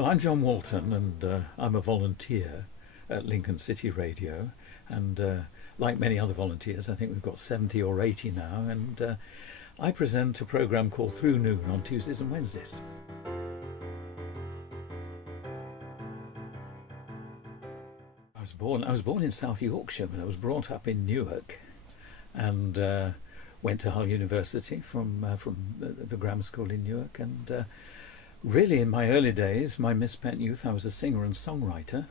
Well, I'm John Walton, and I'm a volunteer at Lincoln City Radio. And like many other volunteers, I think we've got 70 or 80 now. And I present a programme called Through Noon on Tuesdays and Wednesdays. I was born in South Yorkshire, but I was brought up in Newark, and went to Hull University from the grammar school in Newark. And really, in my early days, my misspent youth, I was a singer and songwriter,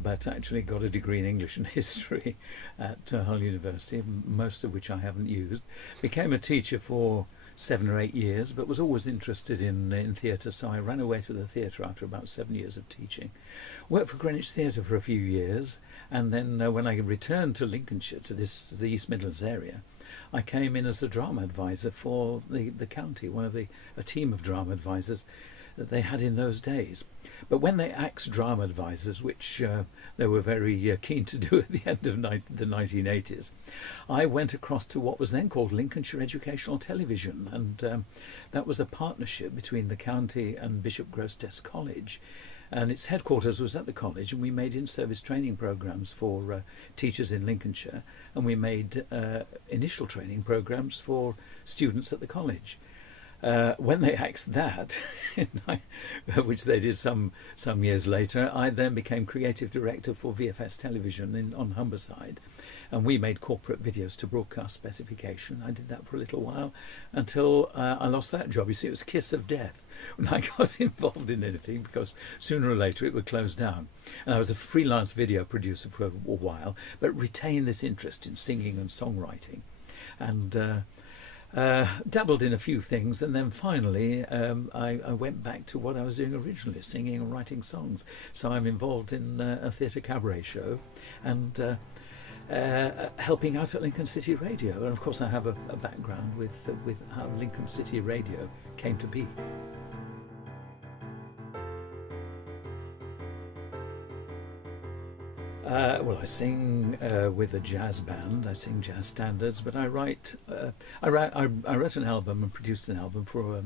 but actually got a degree in English and history at Hull University, most of which I haven't used. Became a teacher for 7 or 8 years, but was always interested in theatre, so I ran away to the theatre after about 7 years of teaching. Worked for Greenwich Theatre for a few years, and then when I returned to Lincolnshire, to the East Midlands area, I came in as a drama advisor for the county, a team of drama advisors that they had in those days. But when they axed drama advisors, which they were very keen to do at the end of the 1980s, I went across to what was then called Lincolnshire Educational Television, and that was a partnership between the county and Bishop Grosseteste College. And its headquarters was at the college, and we made in-service training programmes for teachers in Lincolnshire, and we made initial training programmes for students at the college. When they axed that, which they did some years later, I then became creative director for VFS Television on Humberside, and we made corporate videos to broadcast specification. I did that for a little while until I lost that job. You see, it was a kiss of death when I got involved in anything, because sooner or later it would close down. And I was a freelance video producer for a while, but retained this interest in singing and songwriting, and dabbled in a few things, and then finally I went back to what I was doing originally, singing and writing songs. So I'm involved in a theatre cabaret show, and helping out at Lincoln City Radio. And of course I have a background with how Lincoln City Radio came to be. Well, I sing with a jazz band. I sing jazz standards, but I wrote an album and produced an album for a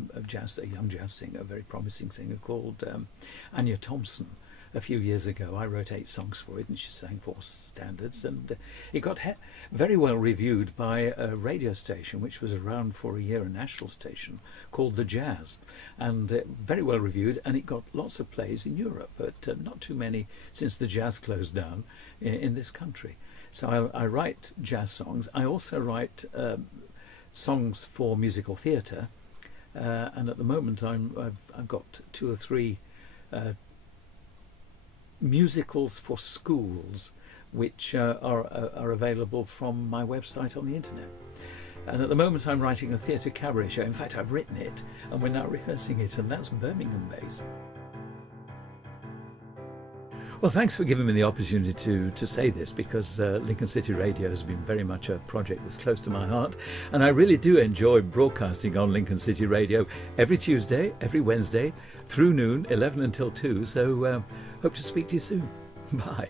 young jazz singer, a very promising singer called Anya Thompson. A few years ago, I wrote 8 songs for it, and she sang 4 standards, and it got very well reviewed by a radio station which was around for a year, a national station called The Jazz, and very well reviewed, and it got lots of plays in Europe, but not too many since The Jazz closed down in this country. So I write jazz songs. I also write songs for musical theatre, and at the moment I've got 2 or 3 musicals for schools which are available from my website on the internet. And at the moment I'm writing a theatre cabaret show. In fact, I've written it and we're now rehearsing it, and that's Birmingham based. Well, thanks for giving me the opportunity to say this, because Lincoln City Radio has been very much a project that's close to my heart, and I really do enjoy broadcasting on Lincoln City Radio every Tuesday, every Wednesday, through noon, 11 until 2, so hope to speak to you soon. Bye.